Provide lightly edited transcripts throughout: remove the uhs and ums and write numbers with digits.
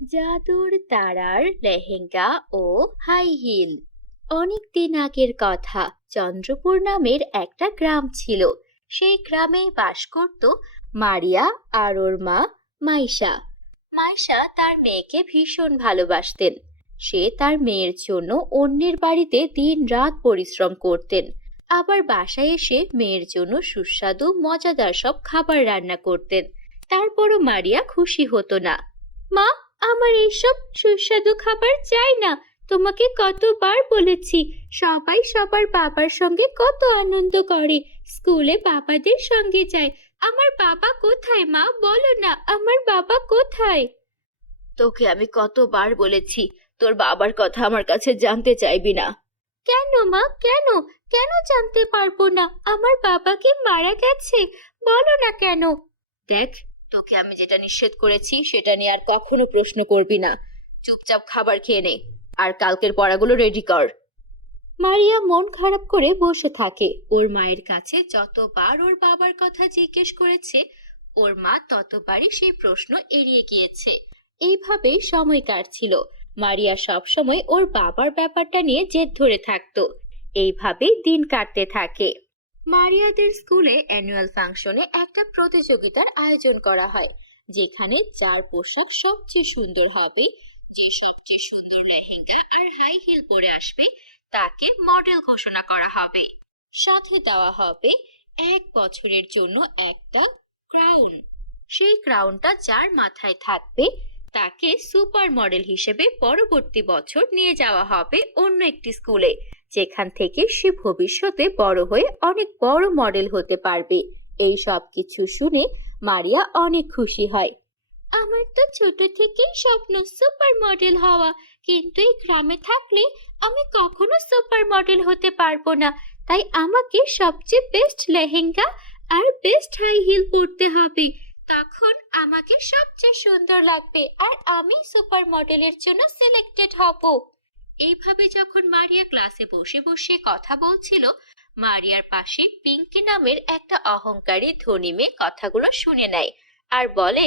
জাদুর তারার লেহেঙ্গা ও high heel. অনেক দিন আগের কথা। চন্দ্রপুর নামের একটা গ্রাম ছিল। সেই গ্রামে বাস করত মারিয়া আর ওর মা মাইশা। মাইশা তার মেয়েকে ভীষণ ভালোবাসতেন। সে তার মেয়ের জন্য অন্যের বাড়িতে দিন রাত পরিশ্রম করতেন। আবার বাসায় এসে মেয়ের জন্য সুস্বাদু মজাদার সব খাবার রান্না করতেন। তারপরও মারিয়া খুশি হতো না। মা, আমার এইসব সুস্বাদু খাবার চাই না। তোমাকে কতবার বলেছি, সবাই সবার বাবার সঙ্গে কত আনন্দ করে, স্কুলে বাবাদের সঙ্গে যায়। আমার বাবা কোথায় মা, বলো না, আমার বাবা কোথায়? তোকে আমি কতবার বলেছি তোর বাবার কথা আমার কাছে জানতে চাইবি না। কেন মা, কেন? কেন জানতে পারবো না? আমার বাবা কি মারা গেছে? বলো না কেন। দেখ, তোকে আমি যেটা নিষেধ করেছি সেটা নিয়ে আর কখনো প্রশ্ন করবি না। চুপচাপ খাবার খেয়ে নে, আর কালকের পড়াগুলো রেডি কর। মারিয়া মন খারাপ করে বসে থাকে। ওর মায়ের কাছে যতবার ওর বাবার কথা জিজ্ঞেস করেছে, ওর মা ততবারই সেই প্রশ্ন এড়িয়ে গিয়েছে। এইভাবেই সময় কাটছিল। মারিয়া সব সময় ওর বাবার ব্যাপারটা নিয়ে জেদ ধরে থাকতো। এইভাবেই দিন কাটতে থাকে। মারিয়াদের স্কুলে অ্যানুয়াল ফাংশনে একটা প্রতিযোগিতার আয়োজন করা হয়, যেখানে যার পোশাক সবচেয়ে সুন্দর হবে, যে সবচেয়ে সুন্দর লেহেঙ্গা আর হাই হিল পরে আসবে, তাকে মডেল ঘোষণা করা হবে। সাথে দেওয়া হবে 1 বছরের জন্য একটা ক্রাউন। সেই ক্রাউনটা যার মাথায় থাকবে, তাকে সুপার মডেল হিসেবে পরবর্তী বছর নিয়ে যাওয়া হবে অন্য একটি স্কুলে, যেখান থেকে সে ভবিষ্যতে বড় হয়ে অনেক বড় মডেল হতে পারবে। এই সব কিছু শুনে মারিয়া অনেক খুশি হয়। আমার তো ছোট থেকেই স্বপ্ন সুপার মডেল হওয়া, কিন্তু এই গ্রামে থাকলে আমি কখনো সুপার মডেল হতে পারবো না। তাই আমাকে সবচেয়ে বেস্ট লেহেঙ্গা আর বেস্ট হাই হিল পরতে হবে। তখন আমাকে সবচেয়ে সুন্দর লাগবে আর আমি সুপার মডেলের জন্য সিলেক্টেড হব। এইভাবে যখন মারিয়া ক্লাসে বসে বসে কথা বলছিল, মারিয়ার পাশে পিঙ্কি নামের একটা অহংকারী ধনী মেয়ে কথাগুলো শুনে নেয় আর বলে,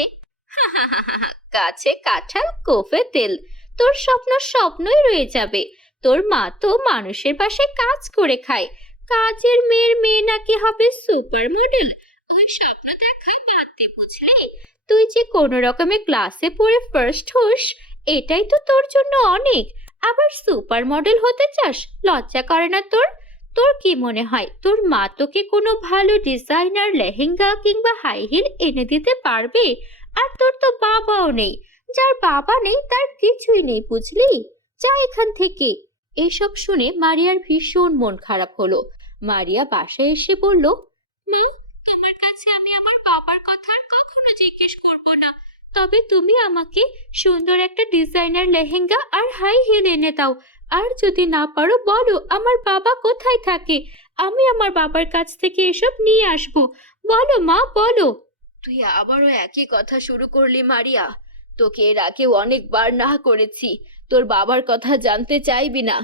কাছে কাঁঠাল কোফে তেল, তোর স্বপ্ন স্বপ্নই রয়ে যাবে। তোর মা তো মানুষের বাসায় কাজ করে খায়, কাজের মেয়ের মেয়ে নাকি হবে সুপার মডেল। ওই স্বপ্ন দেখা বাদ দে, বুঝলে? তুই যে কোনো রকমে ক্লাসে পড়ে ফার্স্ট হোস, এটাই তো তোর জন্য অনেক। আবার সুপার মডেল হতে চাস? লজ্জা করে না তোর? তোর কি মনে হয় তোর মা তোকে কোনো ভালো ডিজাইনার লেহেঙ্গা কিংবা হাই হিল এনে দিতে পারবে? আর তোর তো বাবাও নেই। যার বাবা নেই তার কিছুই নেই, বুঝলি? যা এখান থেকে। এসব শুনে মারিয়ার ভীষণ মন খারাপ হলো। মারিয়া বাসায় এসে বলল, মা, তোমার কাছে আমি আমার বাবার কথা আর কখনো জিজ্ঞেস করব না। তবে তুমি আমাকে সুন্দর একটা ডিজাইনার লেহেঙ্গা আর হাই হিল এনে দাও। আর যদি না পারো বলো আমার বাবা কোথায় থাকে, আমি আমার বাবার কাছ থেকে এসব নিয়ে আসবো। বলো মা, বলো। তুই আবারও একই কথা শুরু করলি মারিয়া। তোকে এর আগেও অনেকবার না করেছি, তোর বাবার কথা জানতে চাইবি না,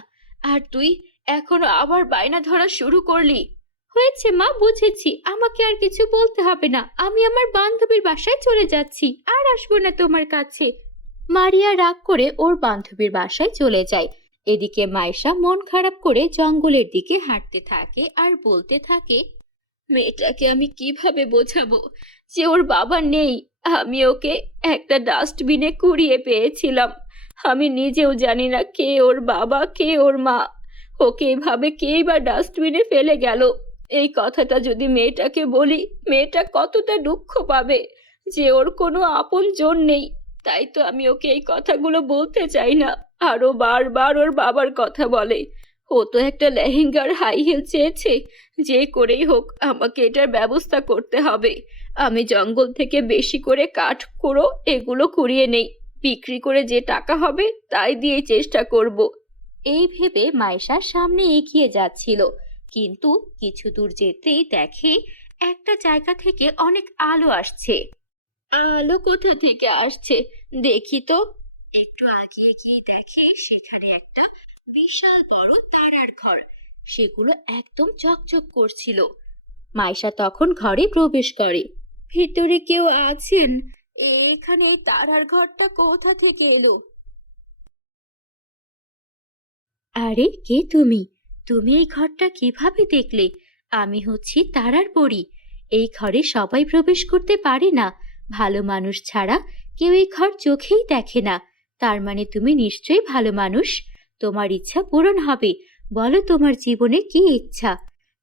আর তুই এখনো আবার বায়না ধরা শুরু করলি। হয়েছে মা, বুঝেছি, আমাকে আর কিছু বলতে হবে না। আমি আমার বান্ধবীর বাসায় চলে যাচ্ছি, আর আসবো না তোমার কাছে। মারিয়া রাগ করে ওর বান্ধবীর বাসায় চলে যায়। এদিকে মাইশা মন খারাপ করে জঙ্গলের দিকে হাঁটতে থাকে আর বলতে থাকে, মেয়েটাকে আমি কিভাবে বোঝাবো যে ওর বাবা নেই? আমি ওকে একটা ডাস্টবিনে কুড়িয়ে পেয়েছিলাম। আমি নিজেও জানি না কে ওর বাবা কে ওর মা। ওকে এভাবে কেই বা ডাস্টবিনে ফেলে গেল। এই কথাটা যদি মেয়েটাকে বলি, মেয়েটা কতটা দুঃখ পাবে যে ওর কোনো আপন জন নেই। তাই তো আমি ওকে এই কথাগুলো বলতে চাই না। আরো বারবার ওর বাবার কথা বলে। ও তো একটা লেহেঙ্গার হাই হিল চেয়েছে। যে করেই হোক আমাকে এটার ব্যবস্থা করতে হবে। আমি জঙ্গল থেকে বেশি করে কাঠ কুড়ো এগুলো কুড়িয়ে নেই, বিক্রি করে যে টাকা হবে তাই দিয়ে চেষ্টা করব। এই ভেবে মাইশা সামনে এগিয়ে যাচ্ছিল, কিন্তু কিছু দূর যেতেই দেখে একটা জায়গা থেকে অনেক আলো আসছে। আলো কোথা থেকে আসছে দেখি তো। একটু আগিয়ে গিয়ে দেখে সেখানে একটা বিশাল বড় তারার ঘর। সেগুলো একদম চকচক করছিল। মাইশা তখন ঘরে প্রবেশ করে। ভিতরে কেউ আছেন? এখানে এই তারার ঘরটা কোথা থেকে এলো? আরে কে তুমি? তুমি এই ঘরটা কিভাবে দেখলে? আমি হচ্ছি তারার পরী। এই ঘরে সবাই প্রবেশ করতে পারে না। ভালো মানুষ ছাড়া কেউ এই ঘর চোখেই দেখে না। তার মানে তুমি নিশ্চয়ই ভালো মানুষ। তোমার ইচ্ছা পূরণ হবে। বলো তোমার জীবনে কি ইচ্ছা?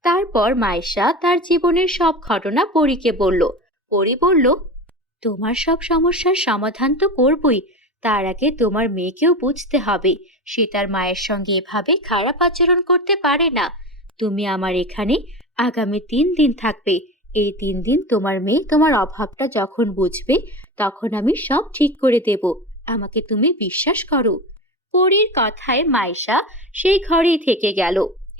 তারপর মাইশা তার জীবনের সব ঘটনা পরীকে বলল। পরী বলল, তোমার সব সমস্যার সমাধান তো করবই, তার আগে তোমার মেয়েকেও বুঝতে হবে সে তার মায়ের সঙ্গে এভাবে খারাপ আচরণ করতে পারে না। তুমি আমার এখানে আগামী 3 দিন থাকবে। এই 3 দিন তোমার মেয়ে তোমার অভাবটা যখন বুঝবে তখন আমি সব ঠিক করে দেব। আমাকে তুমি বিশ্বাস করো। পরীর কথায় মাইশা সেই ঘরেই থেকে গেল।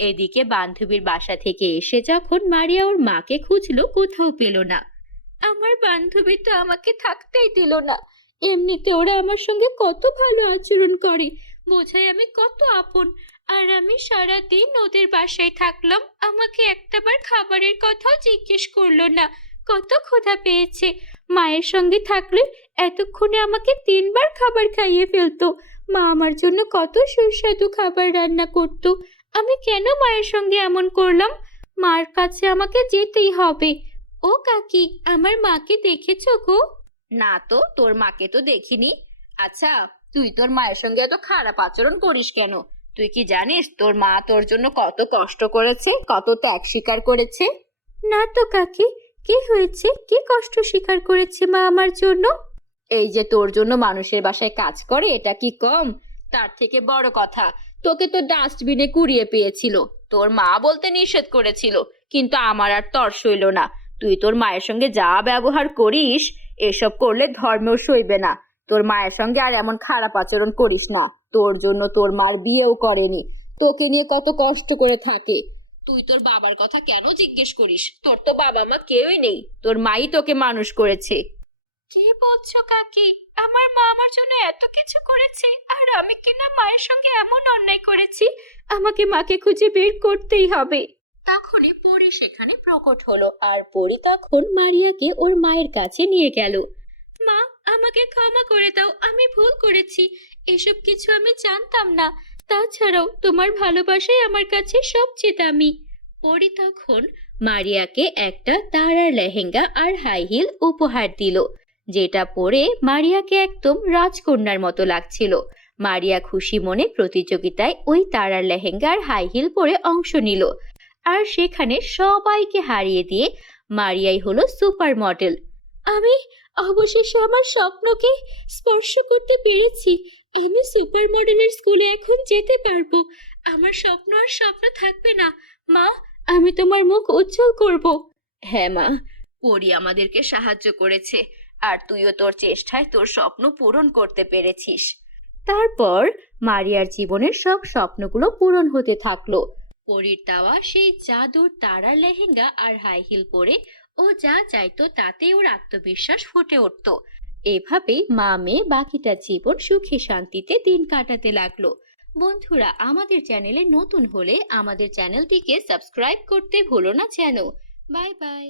এদিকে বান্ধবীর বাসা থেকে এসে যখন মারিয়া ওর মাকে খুঁজলো, কোথাও পেল না। আমার বান্ধবী তো আমাকে থাকতেই দিল না। এমনিতে ওরা আমার সঙ্গে কত ভালো আচরণ করে, বোঝায় আমি কত আপন। আর আমি সারাদিন ওদের বাসায় থাকলাম, আমাকে একটাবার খাবারের কথাও জিজ্ঞেস করলো না। কত ক্ষুধা পেয়েছে। মায়ের সঙ্গে থাকলে এতক্ষণে আমাকে 3বার খাবার খাইয়ে ফেলতো। মা আমার জন্য কত সুস্বাদু খাবার রান্না করতো। আমি কেন মায়ের সঙ্গে এমন করলাম? মার কাছে আমাকে যেতেই হবে। ও কাকি, আমার মাকে দেখেছো গো? না তো, তোর মাকে তো দেখিনি। আচ্ছা, তুই তোর মায়ের সঙ্গে এত খারাপ আচরণ করিস কেন? তুই কি জানিস তোর মা তোর জন্য কত কষ্ট করেছে, কত ত্যাগ স্বীকার করেছে? না তো কাকি, কি হয়েছে? কি কষ্ট স্বীকার করেছে মা আমার জন্য? এই যে তোর জন্য মানুষের বাসায় কাজ করে, এটা কি কম? তার থেকে বড় কথা, তোকে তো ডাস্টবিনে কুড়িয়ে পেয়েছিল। তোর মা বলতে নিষেধ করেছিল, কিন্তু আমার আর তর সইল না। তুই তোর মায়ের সঙ্গে যা ব্যবহার করিস, এসব করলে ধর্মেও সইবে না। তোর মায়ের সঙ্গে আর এমন খারাপ আচরণ করিস না। তোর জন্য তোর মার বিয়েও করেনি, তোকে নিয়ে কত কষ্ট করে থাকে। তুই তোর বাবার কথা কেন জিজ্ঞেস করিস? তোর তো বাবা মা কেউই নেই, তোর মাই তোকে মানুষ করেছে। কি বলছো কাকি? আমার মা আমার জন্য এত কিছু করেছে, আর আমি কিনা মায়ের সঙ্গে এমন অন্যায় করেছি? আমাকে মাকে খুঁজে বের করতেই হবে। তখনই পরী সেখানে প্রকট হলো, আর পরী তখন মারিয়াকে ওর মায়ের কাছে নিয়ে গেল। মা, আমাকে ক্ষমা করে দাও, আমি ভুল করেছি। এসব কিছু আমি জানতাম না। তাছাড়াও তোমার ভালোবাসাই আমার কাছে সবচেয়ে দামি। পরী তখন মারিয়াকে একটা তারার লেহেঙ্গা আর হাই হিল উপহার দিল, যেটা পরে মারিয়াকে একদম রাজকন্যার মতো লাগছিল। মারিয়া খুশি মনে প্রতিযোগিতায় ওই তারার লেহেঙ্গা আর হাই হিল পরে অংশ নিল, আর সেখানে সবাইকে হারিয়ে দিয়ে মারিয়াই হলো সুপার মডেল। আমি অবশেষে আমার স্বপ্নকে স্পর্শ করতে পেরেছি। আমি সুপার মডেলের স্কুলে এখন যেতে পারবো। আমার স্বপ্ন আর স্বপ্ন থাকবে না। মা, আমি তোমার মুখ উজ্জ্বল করব। হ্যাঁ মা, পরি আমাদেরকে সাহায্য করেছে, আর তুইও তোর চেষ্টায় তোর স্বপ্ন পূরণ করতে পেরেছিস। তারপর মারিয়ার জীবনের সব স্বপ্নগুলো পূরণ হতে থাকলো। পরীর দেওয়া সেই জাদুর তারার লেহেঙ্গা আর হাই হিল পরে ও যা চাইতো তাতে ওর আত্মবিশ্বাস ফুটে উঠতো। এভাবেই মা মেয়ে বাকিটা জীবন সুখে শান্তিতে দিন কাটাতে লাগলো। বন্ধুরা, আমাদের চ্যানেলে নতুন হলে আমাদের চ্যানেলটিকে সাবস্ক্রাইব করতে ভুলো না যেন। Bye bye.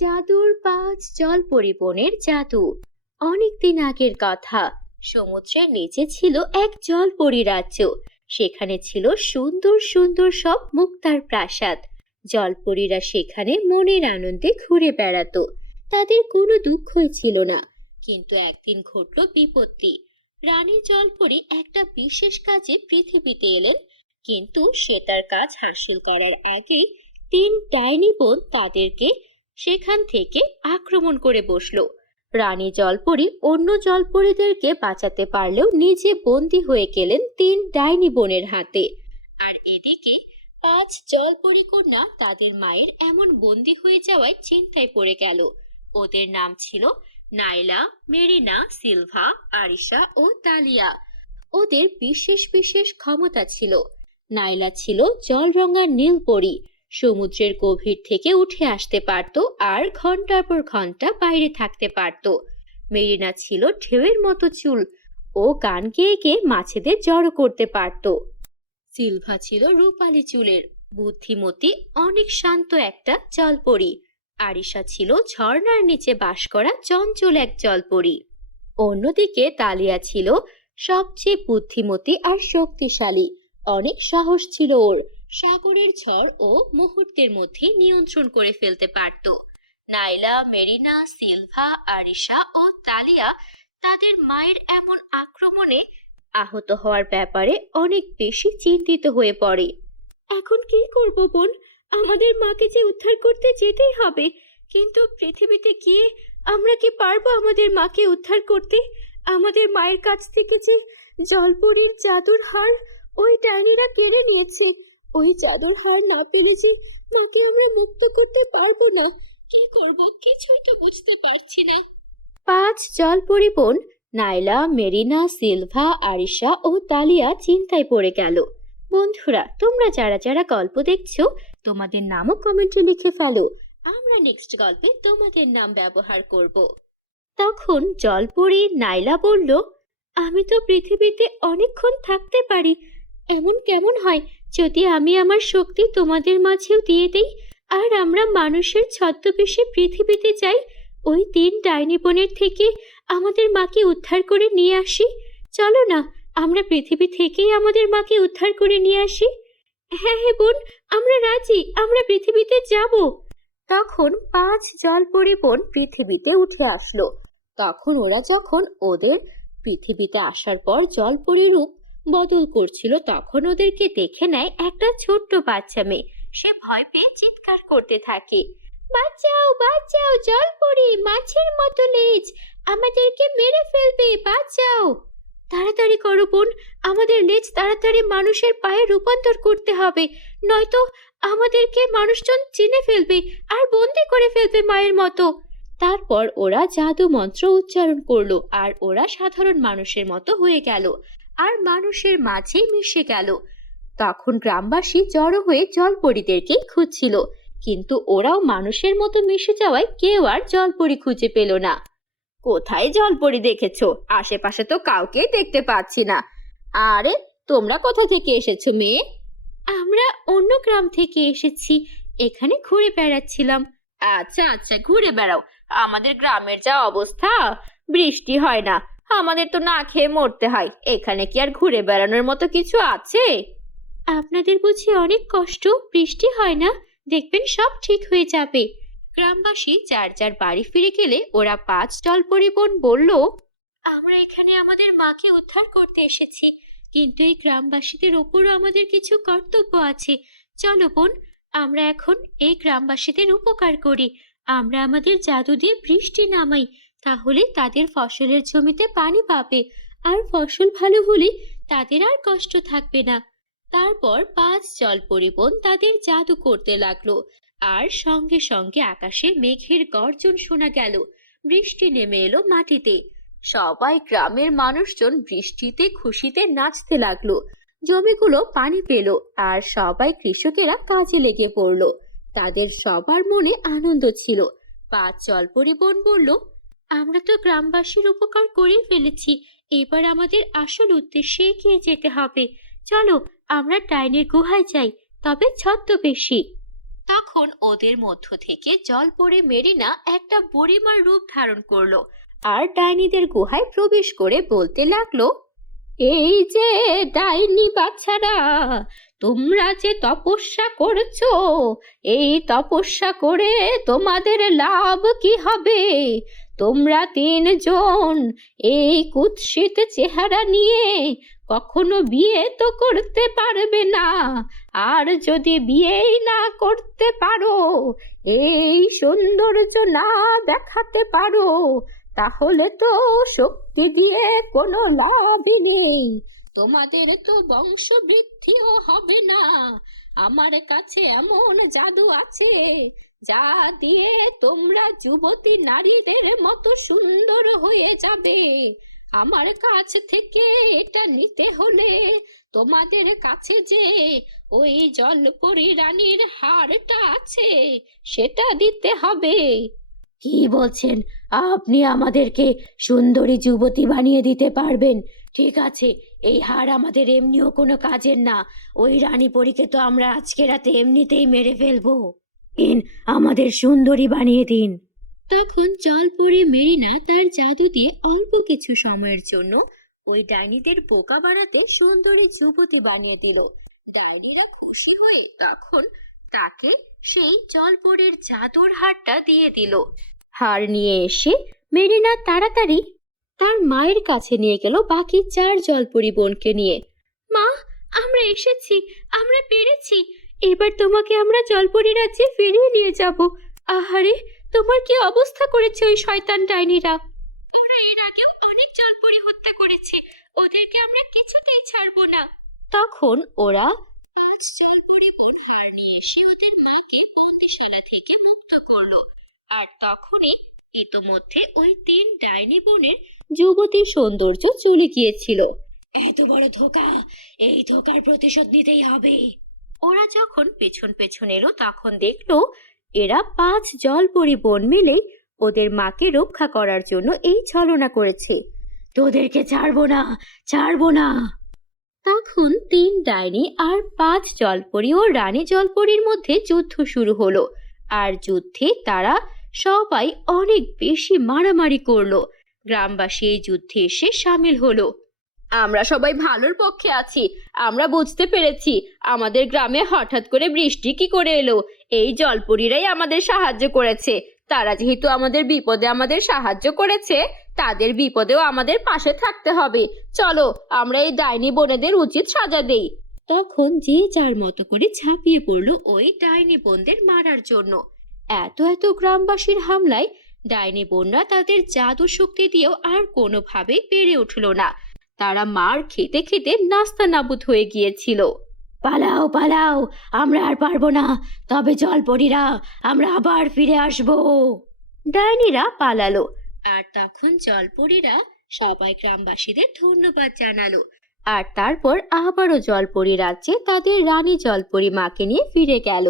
জাদুর 5 জলপরি বনের জাদু। অনেকদিন আগের কথা। সমুদ্রের নিচে ছিল এক জলপরি রাজ্য। সেখানে ছিল সুন্দর সুন্দর সব মুক্তার প্রাসাদ। জলপরীরা সেখানে মনের আনন্দে ঘুরে বেড়াতো। তাদের কোনো দুঃখই ছিল না। কিন্তু একদিন ঘটল বিপত্তি। রানী জলপরী একটা বিশেষ কাজে পৃথিবীতে এলেন, কিন্তু সে তার কাজ হাসিল করার আগে 3 ডাইনি বোন তাদেরকে সেখান থেকে আক্রমণ করে বসলো। রানী জলপরী অন্য জলপরীদেরকে বাঁচাতে পারলেও নিজে বন্দী হয়ে গেলেন 3 ডাইনি বোনের হাতে। আর এদিকে 5 জলপরী কন্যা তাদের মায়ের এমন বন্দী হয়ে যাওয়ায় চিন্তায় পড়ে গেল। ওদের নাম ছিল নাইলা, মেরিনা, সিলভা, আরিশা ও তালিয়া। ওদের বিশেষ বিশেষ ক্ষমতা ছিল। নাইলা ছিল জলরঙা নীল পরী, সমুদ্রের গভীর থেকে উঠে আসতে পারত আর ঘন্টার পর ঘন্টা বাইরে থাকতে পারত। মেরিনা ছিল ঢেউয়ের মতো চুল, ও গান গেয়ে গেয়ে মাছেদের জড়ো করতে পারত। সিলভা ছিল রূপালী চুলের, বুদ্ধিমতী, অনেক শান্ত একটা জলপরী। আরিশা ছিল ঝর্ণার নিচে বাস করা চঞ্চল এক জলপরী। অন্যদিকে তালিয়া ছিল সবচেয়ে বুদ্ধিমতী আর শক্তিশালী। অনেক সাহস ছিল ওর। সাগরের ঝড় ও মুহূর্তের মধ্যে নিয়ন্ত্রণ করে ফেলতে পারত। নাইলা, মেরিনা, সিলভা, আরিশা ও তালিয়া তাদের মায়ের এমন আক্রমণে আহত হওয়ার ব্যাপারে অনেক বেশি চিন্তিত হয়ে পড়ে। এখন কি করব বোন? আমাদের মাকে যে উদ্ধার করতে যেতেই হবে, কিন্তু পৃথিবীতে গিয়ে আমরা কি পারবো আমাদের মাকে উদ্ধার করতে? আমাদের মায়ের কাছ থেকে যে জলপরীর জাদুর হার ওই ডাইনিরা কেড়ে নিয়েছে, ওই জাদুর হার না পেলে যে মাকে আমরা মুক্ত করতে পারবো না। কি করব কিছুই তো বুঝতে পারছি না। 5 জলপরী বোন নাইলা, মেরিনা, সিলভা, আরিশা ও তালিয়া চিন্তায় পড়ে গেল। বন্ধুরা, তোমরা যারা যারা গল্প দেখছো তোমাদের নামও কমেন্টে লিখে ফেলো। আমরা নেক্সট গল্পে তোমাদের নাম ব্যবহার করব। তখন জলপরী নাইলা বলল, আমি তো পৃথিবীতে অনেকক্ষণ থাকতে পারি। এমন কেমন হয় যদি আমি আমার শক্তি তোমাদের মাঝেও দিয়ে দেই আর আমরা মানুষের ছদ্মবেশে পৃথিবীতে যাই, ওই 3 ডাইনি বোনের থেকে আমাদের মাকে উদ্ধার করে নিয়ে আসি। চলো না, আমরা পৃথিবী থেকেই আমাদের মাকে উদ্ধার করে নিয়ে আসি। হ্যাঁ হ্যাঁ বোন, আমরা রাজি, আমরা পৃথিবীতে যাব। তখন 5 জলপরী বোন পৃথিবীতে উঠে আসলো। তখন ওরা যখন ওদের পৃথিবীতে আসার পর জলপরী রূপ বদল করছিল, তখন ওদেরকে দেখে নেয় একটা ছোট্ট বাচ্চা মেয়ে। সে ভয় পেয়ে চিৎকার করতে থাকে, বাঁচাও বাঁচাও, জলপরী মাছের মতো লেজ, আমাদেরকে মেরে ফেলবে, বাঁচাও। তাড়াতাড়ি করো বোন, আমাদের লেজ তাড়াতাড়ি মানুষের পায়ে রূপান্তর করতে হবে, নয়তো আমাদেরকে মানুষজন চিনে ফেলবে আর বন্দি করে ফেলবে মায়ের মতো। তারপর ওরা জাদু মন্ত্র উচ্চারণ করলো আর ওরা সাধারণ মানুষের মতো হয়ে গেল আর মানুষের মাঝে মিশে গেল। তখন গ্রামবাসী জড়ো হয়ে জলপরীদেরকে খুঁজছিল, কিন্তু ওরাও মানুষের মতো মিশে যাওয়ায় কেউ আর জলপরী খুঁজে পেল না। কোথায় জলপরী দেখেছো? আশেপাশে তো কাউকেই দেখতে পাচ্ছি না। আরে তোমরা কোথা থেকে এসেছো মেয়ে? আমরা অন্য গ্রাম থেকে এসেছি, এখানে ঘুরে বেড়াচ্ছিলাম। আচ্ছা আচ্ছা, ঘুরে বেড়াও। আমাদের গ্রামের যা অবস্থা, বৃষ্টি হয় না, আমাদের তো না খেয়ে মরতে হয়। এখানে কি আর ঘুরে বেড়ানোর মতো কিছু আছে? আপনাদের বুঝি অনেক কষ্ট, বৃষ্টি হয় না, দেখবেন সব ঠিক হয়ে যাবে। গ্রামবাসী যার যার বাড়ি ফিরে গেলে ওরা 5 জলপরী বোন বলল, আমরা এখানে আমাদের মাকে উদ্ধার করতে এসেছি, কিন্তু এই গ্রামবাসীদের ওপরও আমাদের কিছু কর্তব্য আছে। চলো বোন, আমরা এখন এই গ্রামবাসীদের উপকার করি। আমরা আমাদের জাদু দিয়ে বৃষ্টি নামাই, তাহলে তাদের ফসলের জমিতে পানি পাবে আর ফসল ভালো হলে তাদের আর কষ্ট থাকবে না। তারপর 5 জলপরী বোন তাদের জাদু করতে লাগলো আর সঙ্গে সঙ্গে আকাশে মেঘের গর্জন শোনা গেল। বৃষ্টি নেমে এলো মাটিতে। সবাই গ্রামের মানুষজন বৃষ্টিতে খুশিতে নাচতে লাগলো। জমিগুলো পানি পেল আর সবাই কৃষকেরা কাজে লেগে পড়লো। তাদের সবার মনে আনন্দ ছিল। 5 জলপরী বোন বলল, আমরা তো গ্রামবাসীর উপকার করে ফেলেছি, এবার আমাদের আসল উদ্দেশ্যে এগিয়ে যেতে হবে। চলো আমরা ডাইনির গুহায় যাই, তবে ছদ্মবেশী। তখন ওদের মধ্য থেকে জলপরী মেরিনা একটা বুড়িমার রূপ ধারণ করলো আর ডাইনিদের গুহায় প্রবেশ করে বলতে লাগলো, এই যে ডাইনি বাচ্চারা, তোমরা যে তপস্যা করছো, এই তপস্যা করে তোমাদের লাভ কি হবে? তোমরা 3 জন এই কুৎসিত চেহারা নিয়ে কখনো বিয়ে তো করতে পারবে না, আর যদি বিয়েই না করতে পারো, এই সৌন্দর্য না দেখাতে পারো, তাহলে তো শক্তি দিয়ে কোনো লাভই নেই, তোমাদের তো বংশ বৃদ্ধিও হবে না। আমার কাছে এমন জাদু আছে যা দিয়ে তোমরা যুবতী নারীদের মতো সুন্দর হয়ে যাবে। আমার কাছ থেকে এটা নিতে হলে তোমাদের কাছে যে ওই জলপরী রানীর হারটা আছে সেটা দিতে হবে। কি বলছেন? আপনি আমাদেরকে সুন্দরী যুবতী বানিয়ে দিতে পারবেন? ঠিক আছে, এই হার আমাদের এমনিও কোনো কাজের না। ওই রানী পরীকে তো আমরা আজকে রাতে এমনিতেই মেরে ফেলবো। দিন, আমাদের সুন্দরী বানিয়ে দিন। তখন জলপরি মেরিনা তার জাদু দিয়ে অল্প কিছু সময়ের জন্য ওই ডাইনিদের বোকা বানাতে সুন্দরী যুবতী বানিয়ে দিল। ডাইনিরা খুশি হয়ে তখন তাকে সেই জলপরির জাদুর হারটা দিয়ে দিল। হার নিয়ে এসে মেরিনা তাড়াতাড়ি তার মায়ের কাছে নিয়ে গেল বাকি 4 জলপরি বোনকে নিয়ে। মা, আমরা এসেছি, আমরা পেরেছি, এবার তোমাকে আমরা জলপরি রাজ্যে ফিরিয়ে নিয়ে যাব। আহারে, তোমার কি অবস্থা করেছে ওই শয়তান ডাইনিরা! ওরা এর আগেও অনেক জলপরি হত্যা করেছে, ওদেরকে আমরা কিছুতেই ছাড়বো না। তখন ওরা 5 জলপরি বোন হার নিয়ে এসে ওদের মাকে বন্দিশালা থেকে মুক্ত করলো। আর তখনই ইতোমধ্যে ওই 3 ডাইনি বোনের যুবতী সৌন্দর্য চলে গিয়েছিল। এত বড় ধোঁকা, এই ধোঁকার প্রতিশোধ নিতেই হবে। ওরা যখন পেছন পেছন এলো তখন দেখলো এরা 5 জলপরি বোন মিলে ওদের মাকে রক্ষা করার জন্য এই ছলনা করেছে। তোদেরকে ছাড়বো না, ছাড়বো না। তখন 3 ডাইনি আর 5 জলপরি ও রানী জলপরির মধ্যে যুদ্ধ শুরু হলো। আর যুদ্ধে তারা সবাই অনেক বেশি মারামারি করলো। গ্রামবাসী এই যুদ্ধে এসে সামিল হলো। আমরা সবাই ভালোর পক্ষে আছি, আমরা বুঝতে পেরেছি আমাদের গ্রামে হঠাৎ করে বৃষ্টি কি করে এলো। এই জলপরীরাই আমাদের সাহায্য করেছে। তারা যেহেতু আমাদের বিপদে আমাদের সাহায্য করেছে, তাদের বিপদেও আমাদের পাশে থাকতে হবে। চলো আমরা এই ডাইনি বোনেদের উচিত সাজা দেই। তখন যে যার মতো করে ঝাঁপিয়ে পড়লো ওই ডাইনি বোনদের মারার জন্য। এত এত গ্রামবাসীর হামলায় ডাইনি বোনরা তাদের জাদু শক্তি দিয়েও আর কোনোভাবেই পেরে উঠল না। তারা মার খেতে খেতে নাস্তানাবুদ হয়ে গিয়েছিল। পালাও পালাও, আমরা আর পারবো না, তবে জলপরীরা আমরা আবার ফিরে আসবো। ডাইনিরা পালালো। আর তখন জলপরীরা সবাই গ্রামবাসীদের ধন্যবাদ জানালো। আর তারপর আবারও জলপরি রাজ্যে তাদের রানী জলপরি মাকে নিয়ে ফিরে গেল।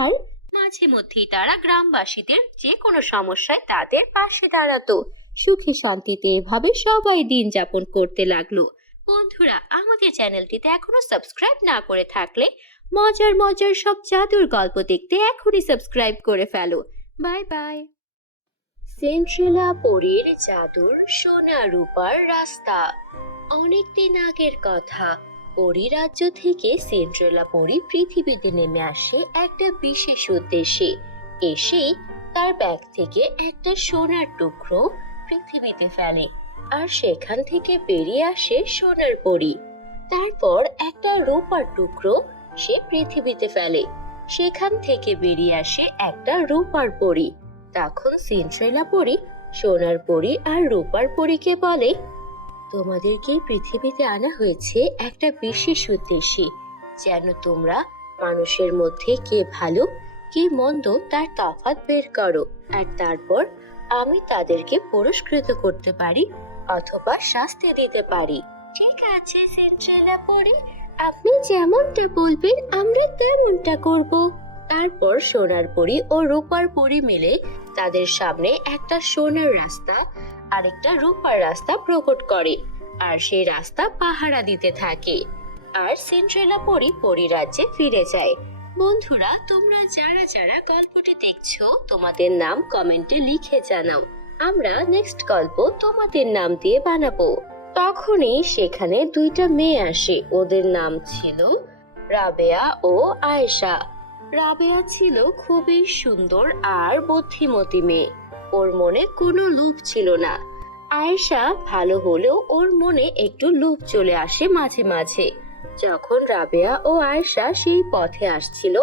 আর মাঝে মধ্যেই তারা গ্রামবাসীদের যে কোনো সমস্যায় তাদের পাশে দাঁড়াতো। সুখে শান্তিতে এভাবে সবাই দিন যাপন করতে লাগলো। বন্ধুরা, আমাদের চ্যানেলটিতে এখনো সাবস্ক্রাইব না করে থাকলে মজার মজার সব জাদুর গল্প দেখতে এখনই সাবস্ক্রাইব করে ফেলো। Bye bye. সিন্ড্রেলা পরীর জাদুর সোনা রূপার রাস্তা। অনেকদিন আগের কথা, পরী রাজ্য থেকে সিন্ড্রেলা পরী পৃথিবীতে নেমে আসে একটা বিশেষ উদ্দেশ্যে। এসে তার ব্যাগ থেকে একটা সোনার টুকরো পৃথিবীতে ফেলে। আর সেখান থেকে বেরিয়ে আসে সোনার পরী। তারপর একটা রূপার টুকরো সে পৃথিবীতে ফেলে। সেখান থেকে বেরিয়ে আসে একটা রূপার পরী। তখন সিন্ড্রেলা পরী সোনার পরী আর রূপার পরীকে বলে, তোমাদেরকে পৃথিবীতে আনা হয়েছে একটা বিশেষ উদ্দেশ্যে, যেন তোমরা মানুষের মধ্যে কে ভালো কে মন্দ তার তফাৎ বের করো। আর তারপর আমি তাদেরকে পুরস্কৃত করতে পারি অথবা শাস্তি দিতে পারি। ঠিক আছে সিন্ড্রেলা পরী, আপনি যেমনটা বলবেন আমরা তেমনটা করব। তারপর সোনার পরী ও রূপার পরী মিলে তাদের সামনে একটা সোনার রাস্তা আর একটা রূপার রাস্তা প্রকট করে। আর সেই রাস্তা পাহারা দিতে থাকে। আর সিন্ড্রেলা পরী পরীরাজ্যে ফিরে যায়। বন্ধুরা, তোমরা যারা যারা গল্পটি দেখছো তোমাদের নাম কমেন্টে লিখে জানাও। আমরা নেক্সট গল্প তোমাদের নাম দিয়ে বানাবো। তখনই সেখানে 2টা মেয়ে আসে। ওদের নাম ছিল রাবেয়া ও আয়েশা। রাবেয়া ছিল খুবই সুন্দর আর বুদ্ধিমতী মেয়ে। ওর মনে কোনো লোভ ছিল না। আয়েশা ভালো হলেও ওর মনে একটু লোভ চলে আসে মাঝে মাঝে। যখন রাবেয়া ও আয়েশা সেই পথে আসছিল,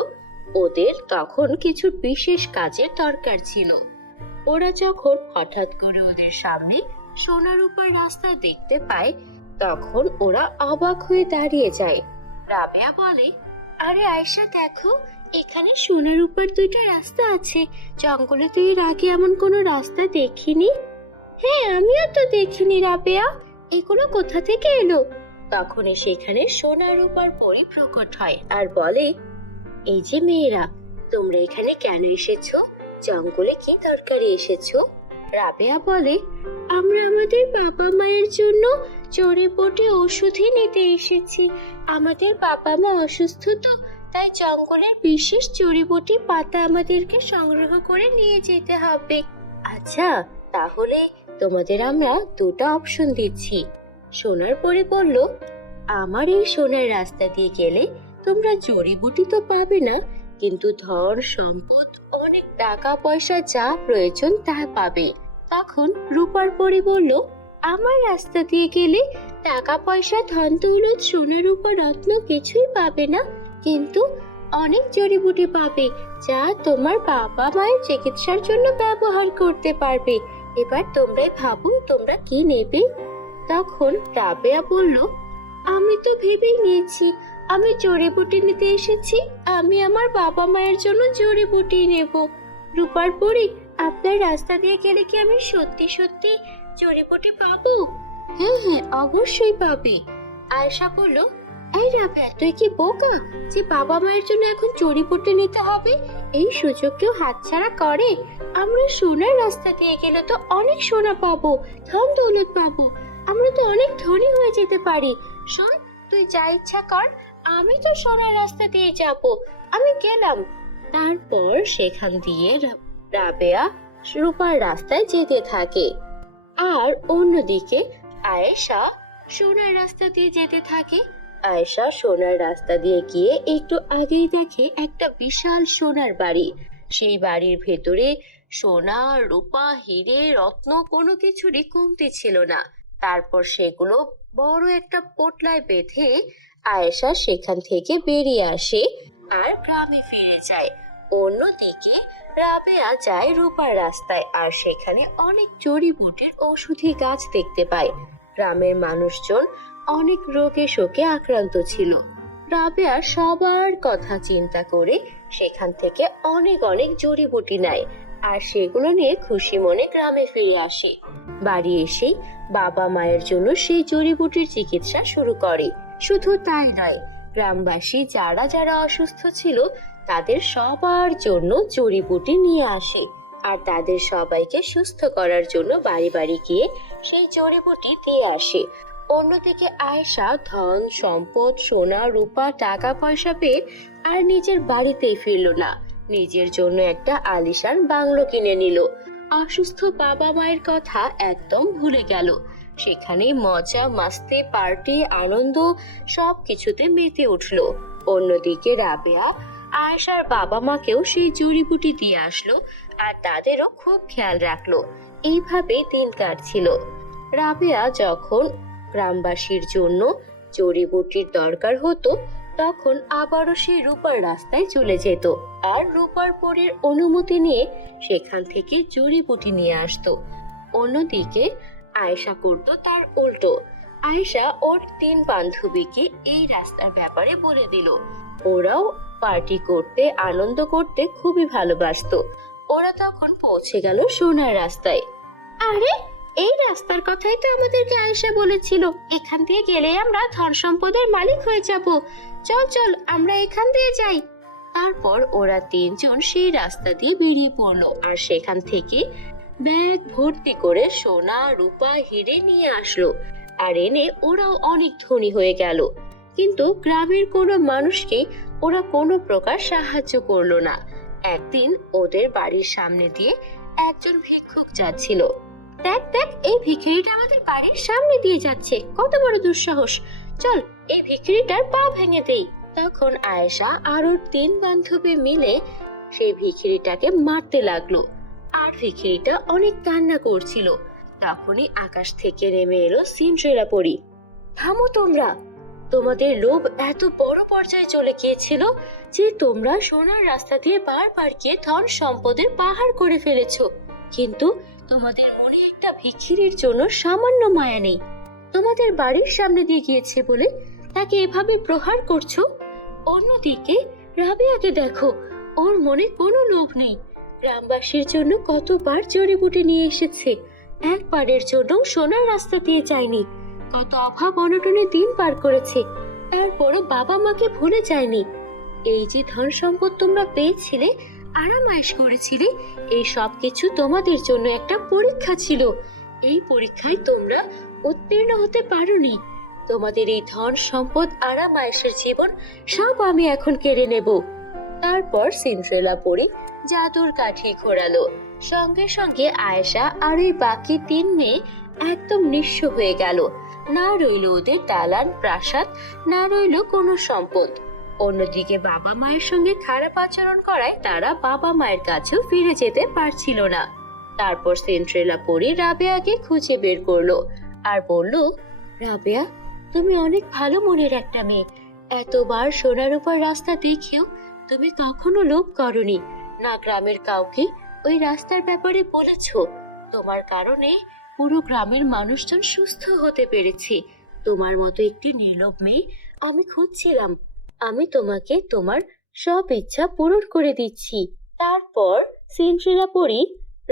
ওদের তখন কিছু বিশেষ কাজের দরকার ছিল। ওরা যখন হঠাৎ করে ওদের সামনে সোনার উপর রাস্তা দেখতে পায়, তখন ওরা অবাক হয়ে দাঁড়িয়ে যায়। রাবেয়া বলে, আরে আয়েশা দেখো, এখানে সোনার উপর 2টা রাস্তা আছে। জঙ্গলে তো এর আগে এমন কোনো রাস্তা দেখিনি। হ্যাঁ, আমিও তো দেখিনি রাবেয়া, এগুলো কোথা থেকে এলো? তখনই সেখানে সোনার উপর পরী প্রকট হয় আর বলে, এই যে মেয়েরা, তোমরা এখানে কেন এসেছো? জঙ্গলে কি দরকারে এসেছো? রাবেয়া বলে, আমরা আমাদের বাবা মায়ের জন্য জড়িবুটি ওষুধই নিতে এসেছি। আমাদের বাবা মা অসুস্থ, তো তাই জঙ্গলের বিশেষ জড়িবুটি পাতা আমাদেরকে সংগ্রহ করে নিয়ে যেতে হবে। আচ্ছা, তাহলে তোমাদের আমরা দুটো অপশন দিচ্ছি। সোনার পরি বলল, আমার এই সোনার রাস্তা দিয়ে গেলে তোমরা জড়িবুটি তো পাবে না, কিন্তু ধন সম্পদ অনেক টাকা পয়সা যা প্রয়োজন তা পাবে। তখন রূপার পরি বলল, আমার রাস্তা দিয়ে গেলে টাকা পয়সা ধন দৌলত সোনা রূপা রত্ন কিছুই পাবে না, কিন্তু অনেক জড়িবুটি পাবে যা তোমার বাবা মায়ের চিকিৎসার জন্য ব্যবহার করতে পারবে। এবার তোমরাই ভাবো তোমরা কি নেবে। তখন রাবেয়া বলল, আমি তো ভেবেই নিয়েছি, আমি জড়িবুটি নিতে এসেছি, আমি আমার বাবা মায়ের জন্য জড়িবুটি নেব। রূপার পরি, আপনার রাস্তা দিয়ে গেলে কি আমি সত্যি সত্যি জড়িবুটি পাবো? হ্যাঁ হ্যাঁ, অবশ্যই পাবে। আয়েশা বলল, এই রাবেয়া, তুই কি বোকা যে বাবা মায়ের জন্য এখন জড়িবুটি নিতে হবে? এই সুযোগ কেউ হাতছাড়া করে? আমরা সোনার রাস্তা দিয়ে গেলে তো অনেক সোনা পাবো, ধন দৌলত পাবো, আমরা তো অনেক ধনী হয়ে যেতে পারি। শোন, তুই যা ইচ্ছা কর, আমি তো সোনার রাস্তা দিয়ে যাব, আমি গেলাম। তারপর সেখান দিয়ে রাবেয়া রূপার রাস্তায় যেতে থাকে, আর অন্যদিকে আয়েশা সোনার রাস্তা দিয়ে যেতে থাকে। আয়েশা সোনার রাস্তা দিয়ে গিয়ে একটু আগেই দেখে একটা বিশাল সোনার বাড়ি। সেই বাড়ির ভেতরে সোনা রূপা হিরে রত্ন কোনো কিছুরই কমতি ছিল না। তারপর সেগুলো বড় একটা পোটলায় বেঁধে আয়েশা সেখান থেকে বেরিয়ে আসে আর গ্রামে ফিরে যায়। অন্যদিকে রাবেয়া যায় রূপার রাস্তায়, আর সেখানে অনেক জড়িবুটির ঔষধি গাছ দেখতে পায়। গ্রামের মানুষজন অনেক রোগে শোকে আক্রান্ত ছিল। রাবেয়া সবার কথা চিন্তা করে সেখান থেকে অনেক অনেক জড়িবুটি নেয়, আর সেগুলো নিয়ে খুশি মনে গ্রামে ফিরে আসে। বাড়ি এসে বাবা মায়ের জন্য সেই জড়িবুটির চিকিৎসা শুরু করে। শুধু তাই নয়, গ্রামবাসী যারা যারা অসুস্থ ছিল তাদের সবার জন্য জড়িবুটি নিয়ে আসে, আর তাদের সবাইকে সুস্থ করার জন্য বাড়ি বাড়ি গিয়ে সেই জড়িবুটি দিয়ে আসে। অন্যদিকে আয়েশা ধন সম্পদ সোনা রূপা টাকা পয়সা পেয়ে আর নিজের বাড়িতেই ফিরল না, নিজের জন্য একটা আলিশান বাংলো কিনে নিল। অসুস্থ বাবা মায়ের কথা একদম ভুলে গেল। সেখানে মজা মাস্তি পার্টি আনন্দ সবকিছুতে মেতে উঠল। অন্যদিকে রাবেয়া আয়েশার বাবা মাকেও সেই জড়িবুটি দিয়ে আসলো, আর তাদেরও খুব খেয়াল রাখলো। এইভাবে দিন কাটছিল। রাবেয়া যখন গ্রামবাসীর জন্য জড়িবুটির দরকার হতো তখন আবারও সেই রূপার রাস্তায় চলে যেত, আর রূপার পরীর অনুমতি নিয়ে সেখান থেকে জড়িবুটি নিয়ে আসতো। অন্যদিকে আয়েশা করতো তার উল্টো। আয়েশা ওর 3 বান্ধবীকে এই রাস্তার ব্যাপারে বলে দিল। ওরাও পার্টি করতে আনন্দ করতে খুবই ভালোবাসতো। ওরা তখন পৌঁছে গেল সোনার রাস্তায়। আরে, এই রাস্তার কথাই তো আমাদেরকে আয়েশা বলেছিল, এখান দিয়ে গেলে আমরা ধন সম্পদের মালিক হয়ে যাব। চল চল, আমরা এখান দিয়ে যাই। তারপর ওরা 3 জন সেই রাস্তা দিয়ে বেরিয়ে পড়লো, আর সেখান থেকে ব্যাগ ভর্তি করে সোনা রূপা হিরে নিয়ে আসলো, আর এনে ওরাও অনেক ধনী হয়ে গেল। কিন্তু গ্রামের কোনো মানুষকে ওরা কোনো প্রকার সাহায্য করলো না। একদিন ওদের বাড়ির সামনে দিয়ে একজন ভিক্ষুক যাচ্ছিল। দেখ দেখ, এই ভিখারিটা আমাদের বাড়ির সামনে দিয়ে যাচ্ছে, কত বড় দুঃসাহস! চল, এই ভিখারিটার পা ভেঙে দেই। তখন আয়েশা আর ওর 3 বান্ধবী মিলে সেই ভিখারিটাকে মারতে লাগলো, আর ভিখারিটা অনেক কান্না করছিল। তখনই আকাশ থেকে নেমে এলো সিন্ড্রেলা পরী। থামো তোমরা, তোমাদের লোভ এত বড় পর্যায়ে চলে গিয়েছিল যে তোমরা সোনার রাস্তা দিয়ে বারবার গিয়ে ধন সম্পদের পাহাড় করে ফেলেছো, কিন্তু তোমাদের মনে একটা ভিখিরির জন্য সামান্য মায়া নেই। তোমাদের বাড়ির সামনে দিয়ে গিয়েছে বলে তাকে এভাবে প্রহার করছো। অন্যদিকে রাবেয়াকে দেখো, ওর মনে কোনো লোভ নেই। গ্রামবাসীর জন্য কতবার জড়িবুটি নিয়ে এসেছে, একবারের জন্য সোনার রাস্তা দিয়ে যায়নি। কত অভাব অনটনে দিন পার করেছে, তারপরও বাবা মাকে ভুলে যায়নি। এই যে ধন সম্পদ তোমরা পেয়েছিলে, আরাম আয়েশ করেছিলে, এই সব কিছু তোমাদের জন্য একটা পরীক্ষা ছিল। এই পরীক্ষায় তোমরা উত্তীর্ণ হতে পারোনি, তোমাদের এই ধন সম্পদ আরাম আয়েশের জীবন সব আমি এখন কেড়ে নেব। তারপর সিন্ড্রেলা পরী জাদুর কাঠি ঘোরালো। সঙ্গে সঙ্গে আয়েশা আর ওই বাকি 3 মেয়ে একদম নিঃস্ব হয়ে গেল। না রইল ওদের দালান প্রাসাদ, না রইল কোনো সম্পদ। অন্যদিকে বাবা মায়ের সঙ্গে খারাপ আচরণ করায় তারা বাবা মায়ের কাছেও ফিরে যেতে পারছিল না। তারপর সিন্ড্রেলা পরী রাবেয়াকে খুঁজে বের করলো আর বলল, রাবেয়া, তুমি অনেক ভালো মনের একটা মেয়ে। এতবার সোনার উপর রাস্তা দেখেও তুমি কখনো লোভ করনি, না গ্রামের কাউকে ওই রাস্তার ব্যাপারে বলেছো। তোমার কারণে পুরো গ্রামের মানুষজন সুস্থ হতে পেরেছে। তোমার মতো একটি নির্লোভ মেয়ে আমি খুঁজছিলাম। আমি তোমাকে তোমার সব ইচ্ছা পূরণ করে দিচ্ছি। তারপর সিন্ড্রেলা পরী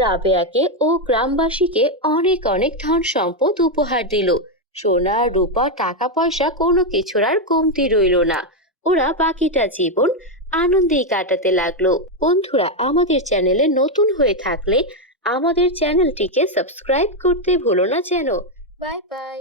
রাবেয়াকে ও গ্রামবাসীকে অনেক অনেক ধন সম্পদ উপহার দিল। সোনা রূপা টাকা পয়সা কোনো কিছুর আর কমতি রইল না। ওরা বাকিটা জীবন আনন্দেই কাটাতে লাগলো। বন্ধুরা, আমাদের চ্যানেলে নতুন হয়ে থাকলে আমাদের চ্যানেলটিকে সাবস্ক্রাইব করতে ভুলো না যেন। Bye bye.